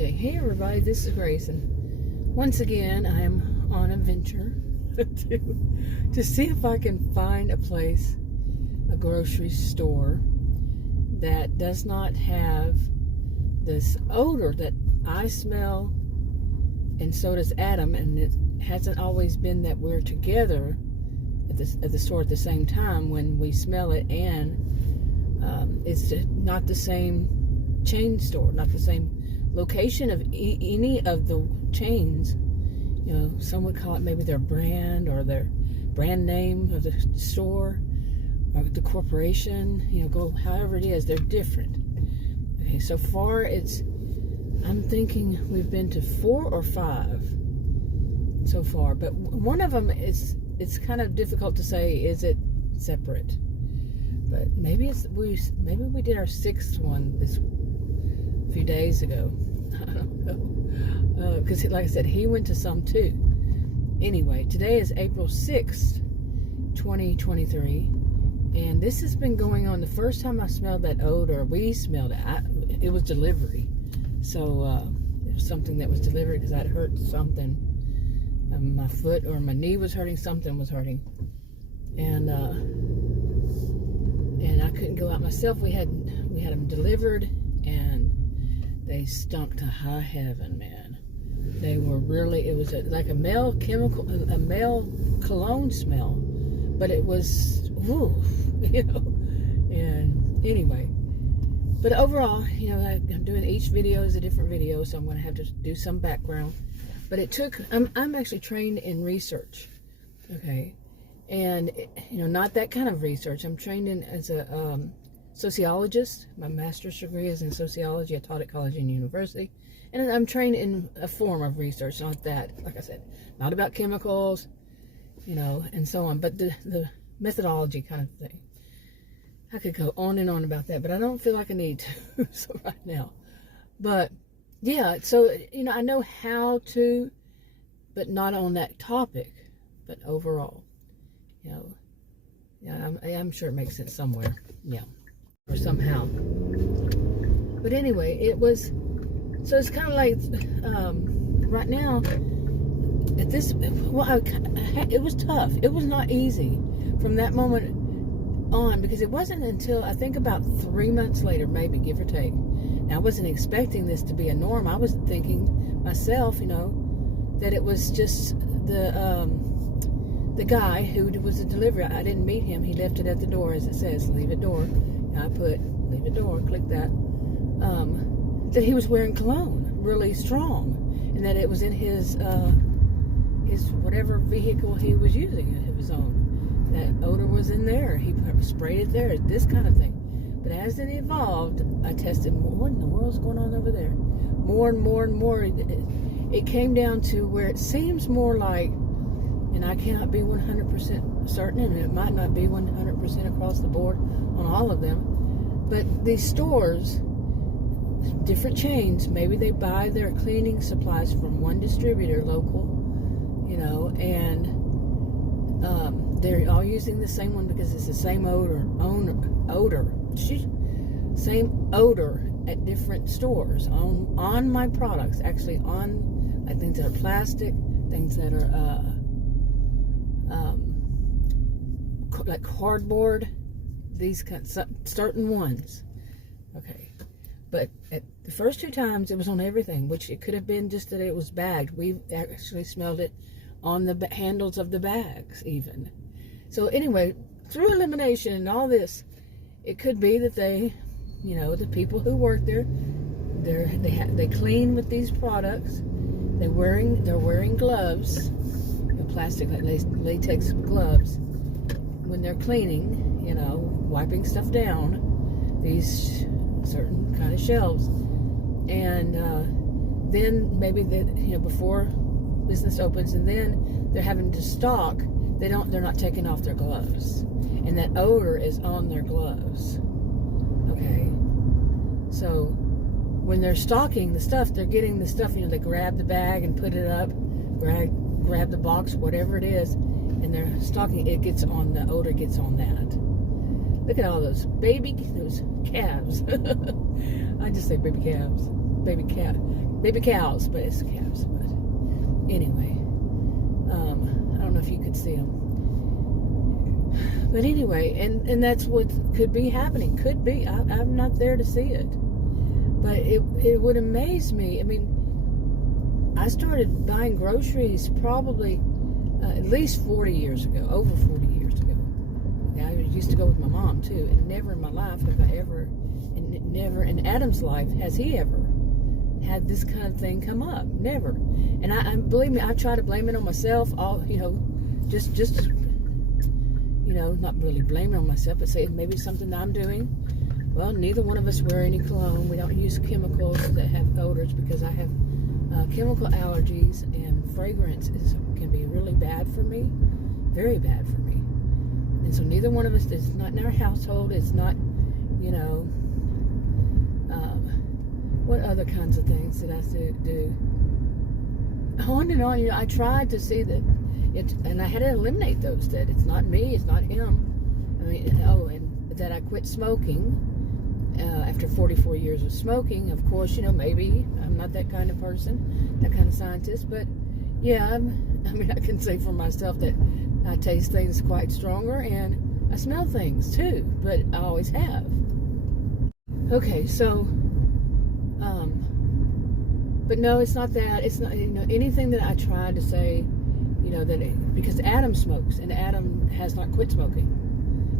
Okay, hey everybody, this is Grace, and once again I am on a venture to see if I can find a place, a grocery store, that does not have this odor that I smell, and so does Adam, and it hasn't always been that we're together at the store at the same time when we smell it, and it's not the same chain store, not the same location of any of the chains. You know, some would call it maybe their brand or their brand name of the store or the corporation, you know, go however it is, they're different. Okay, so far I'm thinking we've been to 4 or 5 so far, but one of them it's kind of difficult to say, is it separate? But maybe we did our 6th one this few days ago. I don't know, because like I said, he went to some too. Anyway, today is April 6th, 2023, and this has been going on. The first time I smelled that odor, we smelled it, it was delivery, so it was something that was delivered because I'd hurt something. My foot or my knee was hurting, something was hurting, and I couldn't go out myself. We had them delivered, and they stunk to high heaven, man. They were really, it was like a male cologne smell, but it was, woof, you know. And anyway, but overall, you know, I'm doing each video is a different video, so I'm going to have to do some background. But it took, I'm actually trained in research, okay? And, you know, not that kind of research. I'm trained as a sociologist. My master's degree is in sociology. I taught at college and university. And I'm trained in a form of research, not that, like I said, not about chemicals, you know, and so on, but the methodology kind of thing. I could go on and on about that, but I don't feel like I need to, so right now. But, yeah, so, you know, I know how to, but not on that topic, but overall, you know, yeah, I'm sure it makes sense somewhere, yeah, or somehow. But anyway, it was, so it's kind of like, right now, at this, well, it was tough. It was not easy from that moment on, because it wasn't until, I think about 3 months later, maybe, give or take. Now, I wasn't expecting this to be a norm. I was thinking myself, you know, that it was just the guy who was the delivery. I didn't meet him. He left it at the door, as it says, leave it door. And I put, leave it door, click that. That he was wearing cologne, really strong, and that it was in his whatever vehicle he was using of his own. That odor was in there. He sprayed it there, this kind of thing. But as it evolved, I tested more. What in the world's going on over there? More and more and more. It came down to where it seems more like, and I cannot be 100% certain, and it might not be 100% across the board on all of them, but these stores, different chains, maybe they buy their cleaning supplies from one distributor, local, you know, and they're all using the same one because it's the same same odor at different stores on my products, actually on things that are plastic, things that are like cardboard, these kinds, certain ones, okay. But at the first 2 times, it was on everything, which it could have been just that it was bagged. We actually smelled it on the handles of the bags, even. So anyway, through elimination and all this, it could be that they, you know, the people who work there, they clean with these products. They're wearing gloves, plastic, latex gloves, when they're cleaning, you know, wiping stuff down these certain kind of shelves, and then maybe you know, before business opens, and then they're having to stock. They're not taking off their gloves, and that odor is on their gloves. Okay, so when they're stocking the stuff, they're getting the stuff. You know, they grab the bag and put it up, grab the box, whatever it is, and they're stocking. It gets on, the odor gets on that. Look at all those calves. I just say baby calves, baby baby cows, but it's calves. But anyway, I don't know if you could see them. But anyway, and that's what could be happening. Could be. I'm not there to see it. But it would amaze me. I mean, I started buying groceries probably at least 40 years ago, over 40 years ago. I used to go with my mom too, and never in my life have I ever, and never in Adam's life has he ever had this kind of thing come up. Never. And I believe me, I try to blame it on myself. All just not really blaming on myself, but say maybe something that I'm doing. Well, neither one of us wear any cologne. We don't use chemicals that have odors because I have chemical allergies, and fragrance can be really bad for me, very bad for me. And so neither one of us, it's not in our household, it's not, what other kinds of things did I do? On and on, I tried to see that and I had to eliminate those, that it's not me, it's not him. I mean, and that I quit smoking after 44 years of smoking. Of course, maybe I'm not that kind of person, that kind of scientist, but yeah, I can say for myself that I taste things quite stronger and I smell things too, but I always have. Okay, so, but no, it's not that. It's not, anything that I tried to say, because Adam smokes and Adam has not quit smoking.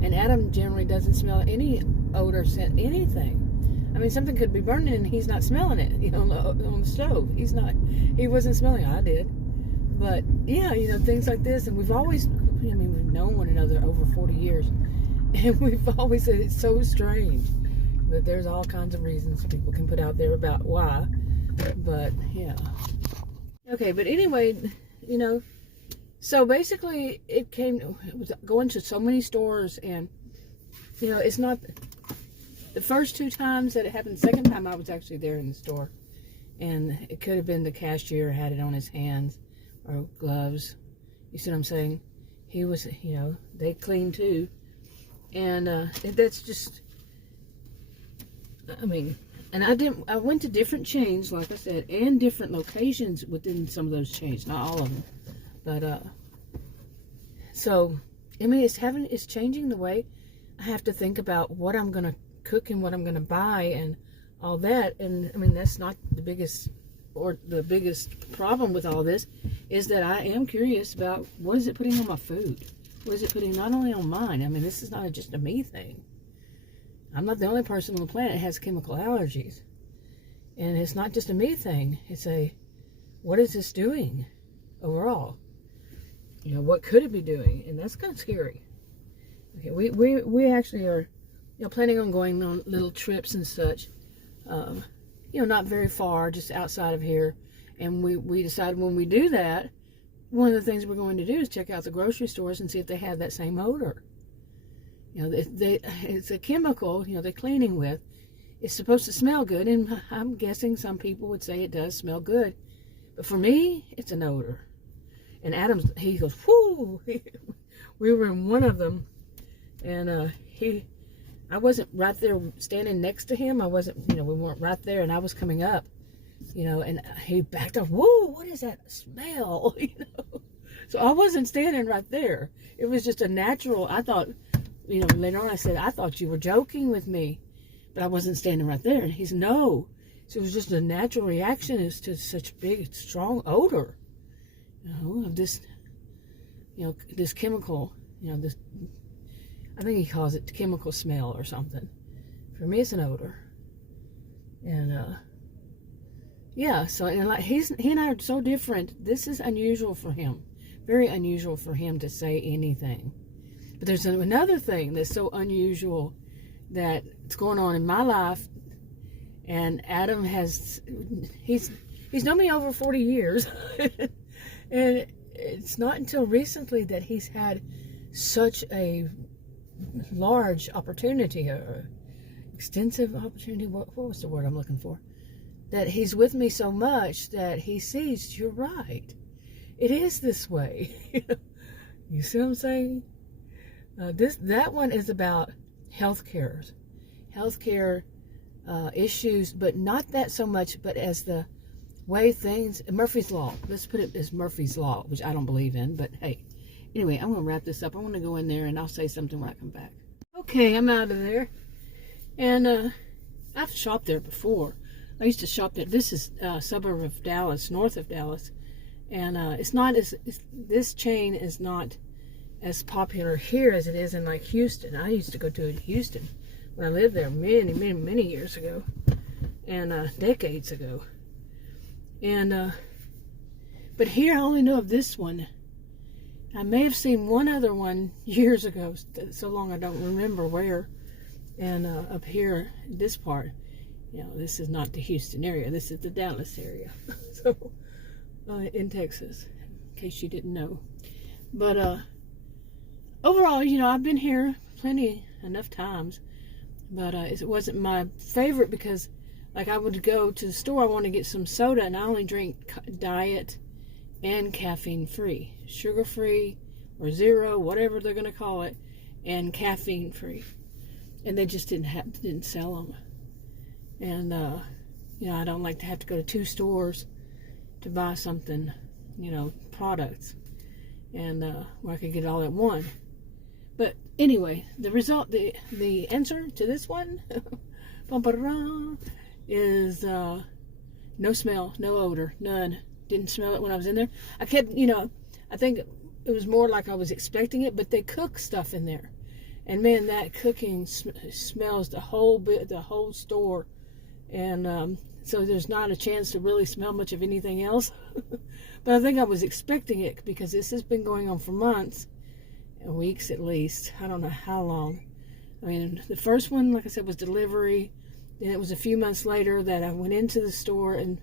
And Adam generally doesn't smell any odor, scent, anything. I mean, something could be burning and he's not smelling it, on the stove. He wasn't smelling it. I did. But, yeah, things like this. And we've always, we've known one another over 40 years. And we've always said it's so strange. But there's all kinds of reasons people can put out there about why. But, yeah. Okay, but anyway, so basically it was going to so many stores, and, it's not, the first 2 times that it happened, the second time I was actually there in the store. And it could have been the cashier had it on his hands or gloves. You see what I'm saying? He was, they clean too. And that's just, and I went to different chains, like I said, and different locations within some of those chains, not all of them. But, so, it's changing the way I have to think about what I'm going to cook and what I'm going to buy and all that. And, that's not the biggest problem with all this, is that I am curious about what is it putting on my food? What is it putting not only on mine? This is not just a me thing. I'm not the only person on the planet that has chemical allergies. And it's not just a me thing. It's what is this doing overall? What could it be doing? And that's kind of scary. Okay, we actually are, planning on going on little trips and such. Not very far, just outside of here. And we decided when we do that, one of the things we're going to do is check out the grocery stores and see if they have that same odor. It's a chemical, they're cleaning with. It's supposed to smell good, and I'm guessing some people would say it does smell good. But for me, it's an odor. And Adam's, he goes, whoo! We were in one of them, and I wasn't right there standing next to him. I wasn't, we weren't right there, and I was coming up, and he backed up. Whoa, what is that smell? So I wasn't standing right there. It was just a natural, I thought, later on I said, I thought you were joking with me, but I wasn't standing right there. And he said, no. So it was just a natural reaction as to such big, strong odor, of this, this chemical, this, I think he calls it chemical smell or something. For me, it's an odor. And, yeah, so, and like, he and I are so different. This is unusual for him. Very unusual for him to say anything. But there's another thing that's so unusual that's going on in my life. And Adam he's known me over 40 years. And it's not until recently that he's had such a large opportunity, or extensive opportunity, what was the word I'm looking for? That he's with me so much that he sees, you're right. It is this way. You see what I'm saying? That one is about healthcare issues, but not that so much, but as the way things, Murphy's Law. Let's put it as Murphy's Law, which I don't believe in, but hey. Anyway, I'm going to wrap this up. I want to go in there and I'll say something when I come back. Okay, I'm out of there. And I've shopped there before. I used to shop there. This is a suburb of Dallas, north of Dallas. And this chain is not as popular here as it is in like Houston. I used to go to Houston when I lived there many years ago. And decades ago. And but here I only know of this one. I may have seen one other one years ago, so long I don't remember where. And up here, this part, this is not the Houston area. This is the Dallas area. So, in Texas, in case you didn't know. But overall, I've been here enough times. But it wasn't my favorite because, like, I would go to the store, I want to get some soda, and I only drink diet and caffeine-free. Sugar-free or zero, whatever they're going to call it, and caffeine-free. And they just didn't sell them. And, I don't like to have to go to 2 stores to buy something, products. And where I could get it all at one. But anyway, the result, the answer to this one is no smell, no odor, none. Didn't smell it when I was in there. I kept, I think it was more like I was expecting it, but they cook stuff in there. And man, that cooking smells the whole store. And so there's not a chance to really smell much of anything else. But I think I was expecting it because this has been going on for months, weeks at least. I don't know how long. I mean, the first one, like I said, was delivery. Then it was a few months later that I went into the store, and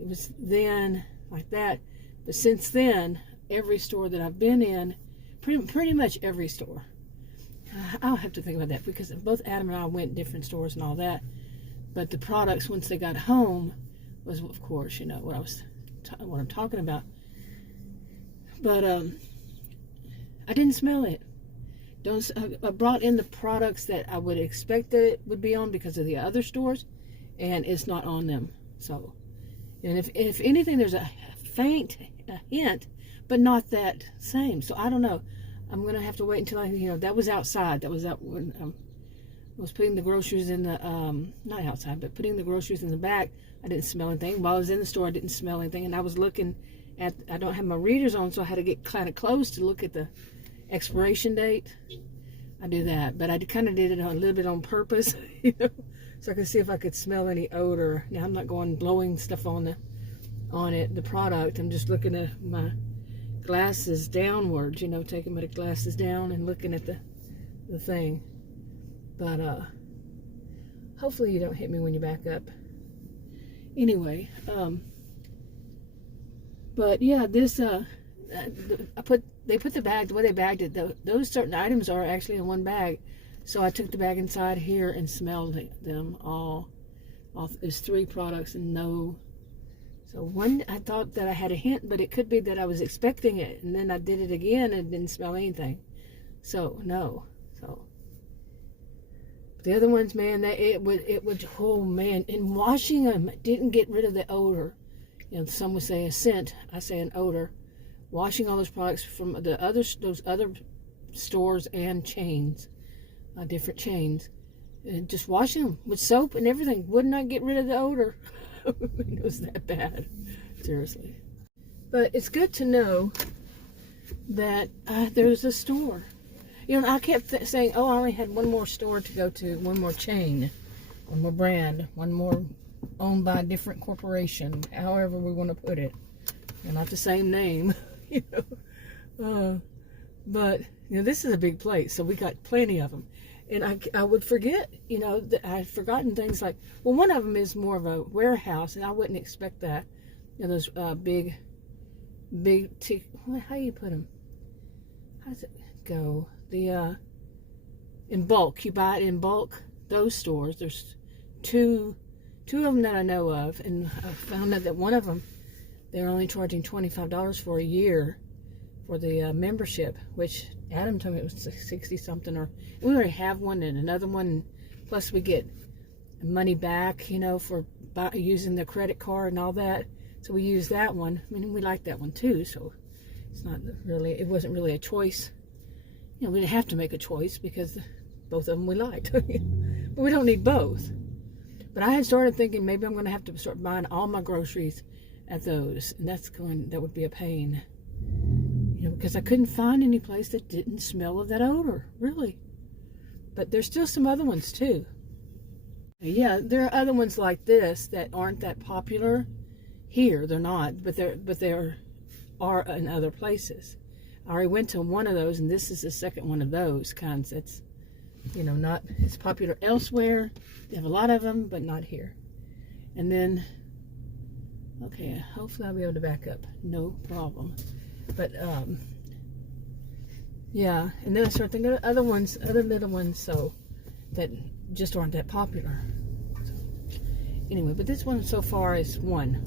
it was then like that. But since then, every store that I've been in, pretty much every store. I'll have to think about that because both Adam and I went different stores and all that. But the products, once they got home, was, of course, what I'm talking about. But I didn't smell it. I brought in the products that I would expect that it would be on because of the other stores, and it's not on them. So, and if anything, there's a faint hint, but not that same. So I don't know. I'm gonna have to wait until that was outside. That was out when I was putting the groceries in the not outside, but putting the groceries in the back. I didn't smell anything. While I was in the store, I didn't smell anything, and I was looking at. I don't have my readers on, so I had to get kind of close to look at the expiration date. I do that, but I kind of did it a little bit on purpose, so I could see if I could smell any odor. Now I'm not going blowing stuff on the product. I'm just looking at my glasses downwards, taking my glasses down and looking at the thing. But hopefully you don't hit me when you back up. Anyway, but yeah, this they put the bag, the way they bagged it, those certain items are actually in one bag. So I took the bag inside here and smelled them all. There's 3 products and no. So one, I thought that I had a hint, but it could be that I was expecting it. And then I did it again and didn't smell anything. So, no. So, the other ones, man, it would, oh man, in washing them, it didn't get rid of the odor. Some would say a scent, I say an odor. Washing all those products from those other stores and chains, different chains, and just washing them with soap and everything would not get rid of the odor. It was that bad, seriously. But it's good to know that there's a store. I kept saying, oh, I only had one more store to go to, one more chain, one more brand, one more owned by a different corporation, however we want to put it. And not the same name, But, this is a big place, so we got plenty of them. And I would forget, that I'd forgotten things like, well, one of them is more of a warehouse, and I wouldn't expect that. Those big, how do you put them? How does it go? In bulk, you buy it in bulk. Those stores, there's two of them that I know of, and I found out that one of them, they're only charging $25 for a year for the membership, which Adam told me it was 60 something, or we already have one and another one, plus we get money back, for using the credit card and all that. So we used that one. I mean, we liked that one too, so it wasn't really a choice. You know, we didn't have to make a choice because both of them we liked. But we don't need both. But I had started thinking maybe I'm going to have to start buying all my groceries at those, and that would be a pain. You know, because I couldn't find any place that didn't smell of that odor, really. But there's still some other ones too. Yeah, there are other ones like this that aren't that popular here. They're not, but there are in other places. I already went to one of those, and this is the second one of those kinds. That's, you know, not it's popular elsewhere. They have a lot of them, but not here. And then, okay, hopefully I'll be able to back up. No problem. But yeah, and then I started thinking of other little ones, so that just aren't that popular. So, anyway, but this one so far is one.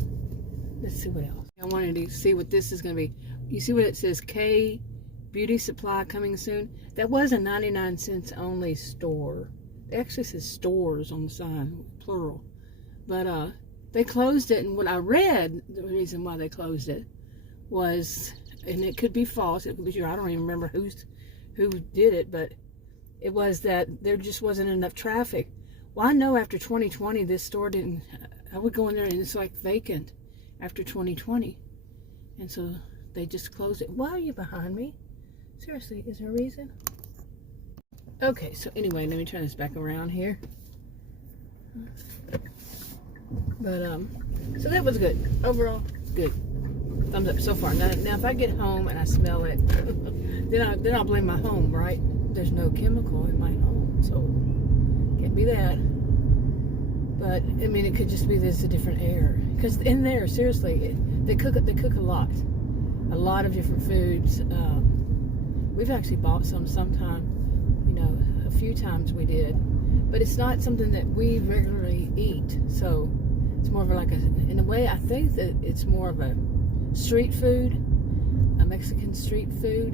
Let's see what else. I wanted to see what this is going to be. You see what it says? K Beauty Supply coming soon. That was a 99 cents only store. It actually says stores on the sign, plural. But they closed it, and what I read, the reason why they closed it was, and it could be false, it could be true, I don't even remember who did it, but it was that there just wasn't enough traffic. Well, I know after 2020, this store didn't, I would go in there and it's like vacant after 2020. And so they just closed it. Why are you behind me? Seriously, is there a reason? Okay, so anyway, let me turn this back around here. But, so that was good. Overall, good. Thumbs up so far. Now if I get home and I smell it, then I'll blame my home, right? There's no chemical in my home, so can't be that. But I mean, it could just be there's a different air. Because in there, seriously, they cook a lot of different foods. We've actually bought sometime, you know, a few times we did, but it's not something that we regularly eat. So it's more of in a way, I think that it's more of a street food, a Mexican street food,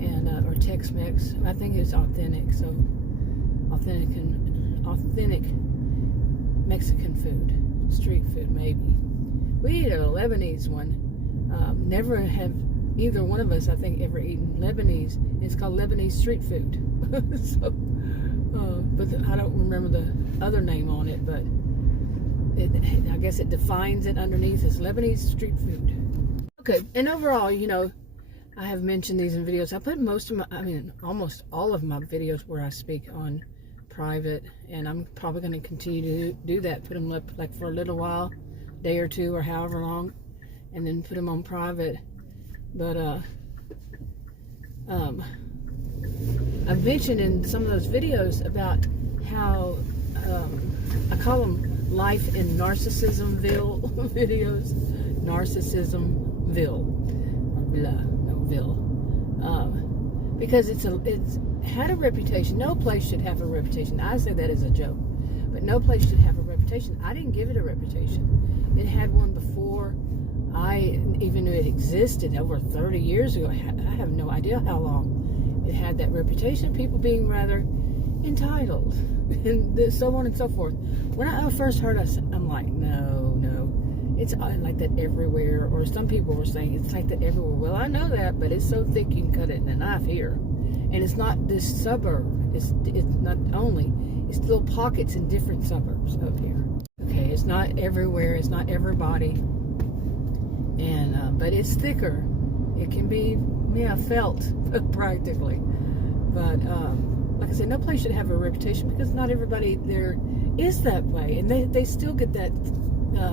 and or Tex-Mex. I think it's authentic, so authentic Mexican food, street food maybe. We eat a Lebanese one. Never have either one of us, I think, ever eaten Lebanese. It's called Lebanese street food. So, but I don't remember the other name on it, but I guess it defines it underneath as Lebanese street food. Okay, and overall, you know, I have mentioned these in videos. I put almost all of my videos where I speak on private, and I'm probably going to continue to do that. Put them up like for a little while, day or two or however long, and then put them on private. But I've mentioned in some of those videos about how I call them life in Narcissismville videos. Narcissismville. Because it's had a reputation. No place should have a reputation. I say that as a joke, but no place should have a reputation. I didn't give it a reputation. It had one before I even knew it existed, over 30 years ago. I have no idea how long it had that reputation. People being rather entitled, and so on and so forth. When I first heard it, I'm like, no, it's like that everywhere. Or some people were saying it's like that everywhere. Well, I know that, but it's so thick you can cut it in a knife here. And it's not this suburb. It's not only. It's little pockets in different suburbs up here. Okay, it's not everywhere. It's not everybody. And but it's thicker. It can be, felt practically. But like I said, no place should have a reputation because not everybody there is that way, and they still get that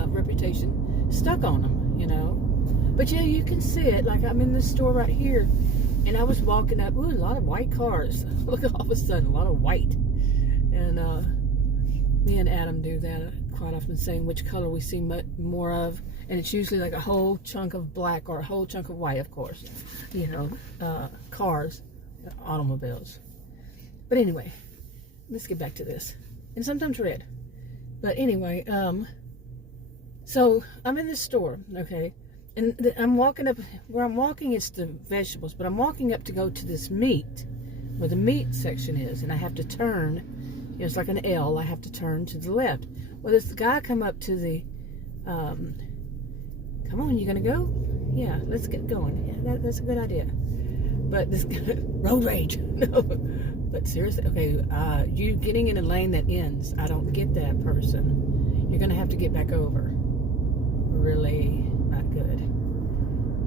reputation stuck on them, you know. But yeah, you can see it. Like I'm in this store right here, and I was walking up. Ooh, a lot of white cars. Look, all of a sudden, a lot of white. And me and Adam do that quite often, saying which color we see more of, and it's usually like a whole chunk of black or a whole chunk of white, of course. You know, cars, automobiles. But anyway, let's get back to this. And sometimes red. But anyway, so I'm in this store, okay? And I'm walking up, where I'm walking it's the vegetables, but I'm walking up to go to this meat, where the meat section is, and I have to turn, you know, it's like an L, I have to turn to the left. Well, this guy come up to the on, you gonna go? Yeah, let's get going. Yeah, that's a good idea. But this road rage. No, but seriously, okay, you getting in a lane that ends. I don't get that person. You're gonna have to get back over. Really not good.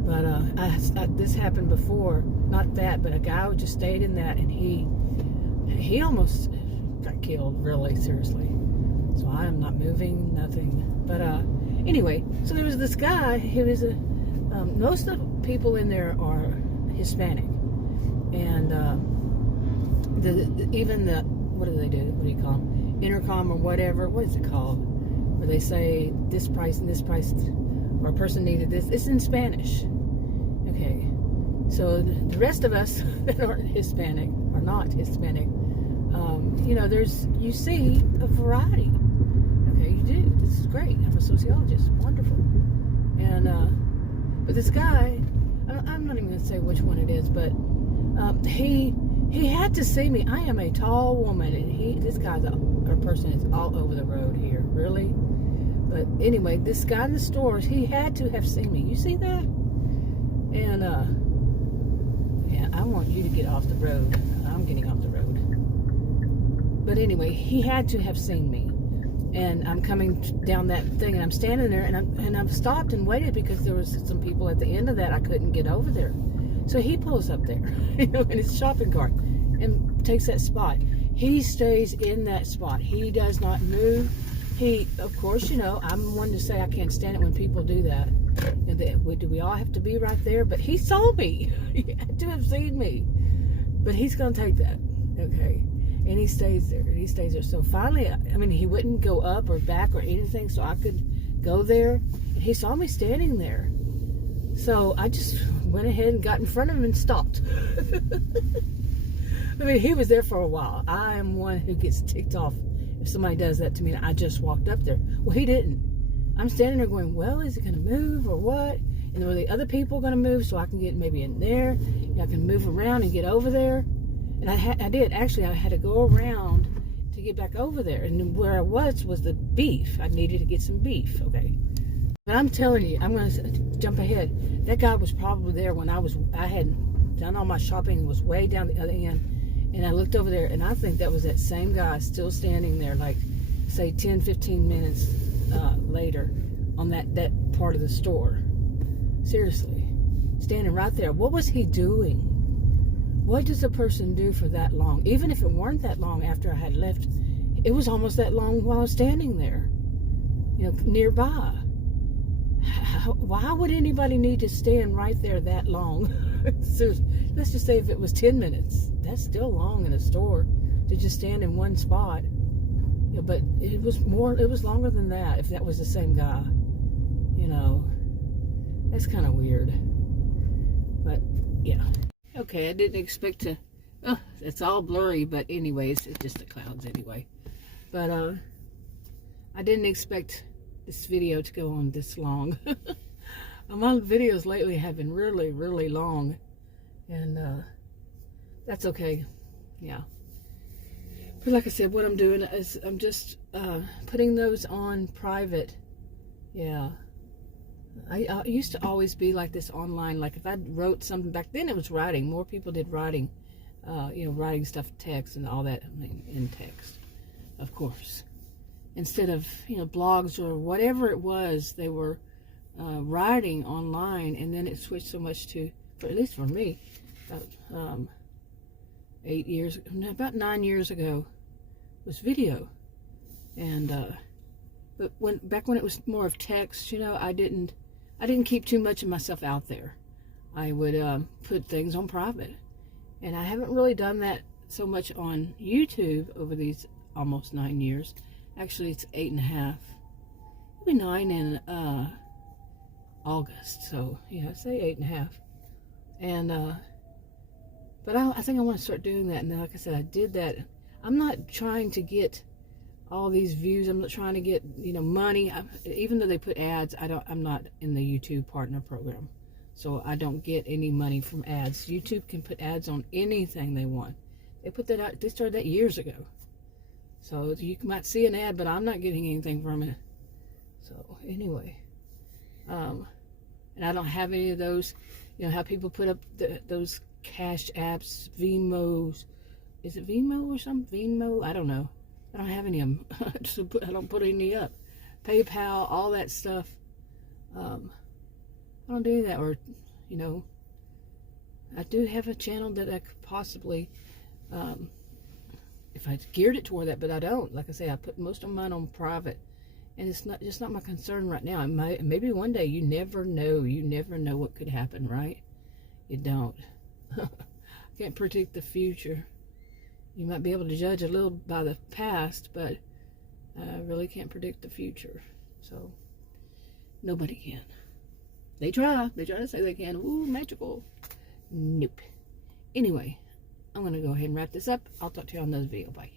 But this happened before. Not that, but a guy just stayed in that, and he almost got killed. Really, seriously. So I am not moving, nothing. But anyway, so there was this guy. He was most of the people in there are Hispanic, and even the what do they do? What do you call them? Intercom or whatever. What is it called? Where they say this price and this price, or a person needed this. It's in Spanish. Okay, so the rest of us that aren't Hispanic or not Hispanic, you know, you see a variety. Okay, you do. This is great. I'm a sociologist. Wonderful. And but this guy, I'm not even going to say which one it is, but he had to see me. I am a tall woman, and this guy's a person is all over the road here. Really. But anyway, this guy in the stores, he had to have seen me. You see that? And yeah, I want you to get off the road. I'm getting off the road. But anyway, he had to have seen me. And I'm coming down that thing, and I'm standing there, and I've stopped and waited because there was some people at the end of that. I couldn't get over there. So he pulls up there, you know, in his shopping cart and takes that spot. He stays in that spot. He does not move. He, of course, you know, I'm one to say I can't stand it when people do that. And do we all have to be right there? But he saw me. He had to have seen me. But he's going to take that. Okay. And he stays there. And he stays there. So finally, I mean, he wouldn't go up or back or anything so I could go there. And he saw me standing there. So I just went ahead and got in front of him and stopped. I mean, he was there for a while. I am one who gets ticked off if somebody does that to me. I just walked up there. Well, he didn't. I'm standing there going, well, is it going to move or what? And were the other people going to move so I can get maybe in there? I can move around and get over there. And I did. Actually, I had to go around to get back over there. And where I was the beef. I needed to get some beef, okay? But I'm telling you, I'm going to jump ahead. That guy was probably there when I had done all my shopping and was way down the other end. And I looked over there, and I think that was that same guy still standing there, like, say, 10, 15 minutes later on that part of the store. Seriously. Standing right there. What was he doing? What does a person do for that long? Even if it weren't that long after I had left, it was almost that long while I was standing there, you know, nearby. Why would anybody need to stand right there that long? Let's just say if it was 10 minutes. That's still long in a store to just stand in one spot. You know, but it was longer than that if that was the same guy. You know, that's kind of weird. But, yeah. Okay, I didn't expect to... Oh, it's all blurry, but anyways, it's just the clouds anyway. But, I didn't expect this video to go on this long. My videos lately have been really, really long. And, that's okay. Yeah. But like I said, what I'm doing is I'm just putting those on private. Yeah. I used to always be like this online. Like if I wrote something, back then it was writing. More people did writing, you know, writing stuff, text and all that. I mean, in text, of course. Instead of, you know, blogs or whatever it was, they were writing online. And then it switched so much to, at least for me, about 9 years ago, was video. And but back when it was more of text, you know, I didn't keep too much of myself out there. I would put things on private, and I haven't really done that so much on YouTube over these almost 9 years. Actually, it's 8.5. It'll be 9 in August. So yeah, say 8.5. And but I think I want to start doing that. And then, like I said, I did that. I'm not trying to get all these views. I'm not trying to get, you know, money. Even though they put ads, I'm not in the YouTube partner program, so I don't get any money from ads. YouTube can put ads on anything they want. They put that out. They started that years ago. So you might see an ad, but I'm not getting anything from it. So anyway, And I don't have any of those, you know, how people put up those cash apps, Vimos. Is it Vimo or something? Venmo? I don't know. I don't have any of them. I don't put any up. PayPal, all that stuff. I don't do that. Or, you know, I do have a channel that I could possibly, if I geared it toward that, but I don't. Like I say, I put most of mine on private, and it's not just not my concern right now. Maybe one day. You never know. You never know what could happen, right? You don't. Can't predict the future. You might be able to judge a little by the past, but I really can't predict the future. So nobody can. They try. They try to say they can. Ooh, magical. Nope. Anyway, I'm going to go ahead and wrap this up. I'll talk to you on another video. Bye.